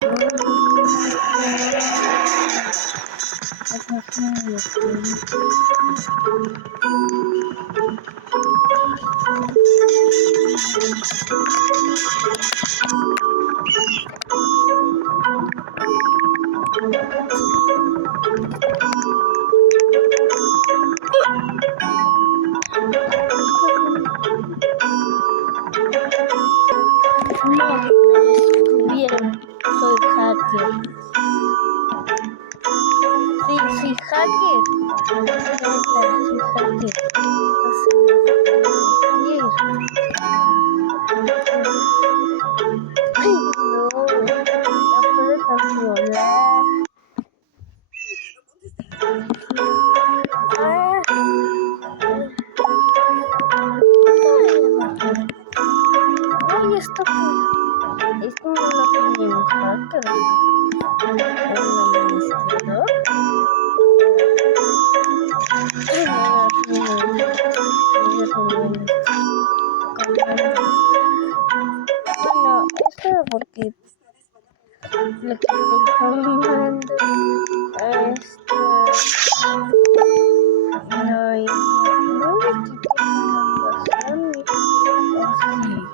No, me descubrieron. Soy hacker. Sí, soy hacker. Neta, soy hacker. No se me puede Ay, no, no puedo controlar. Ah, ay, esto que esto no lo tiene un hacker, un administrador. No lo tiene. Bueno, esto porque lo que te comando no, no le quité comandaciones.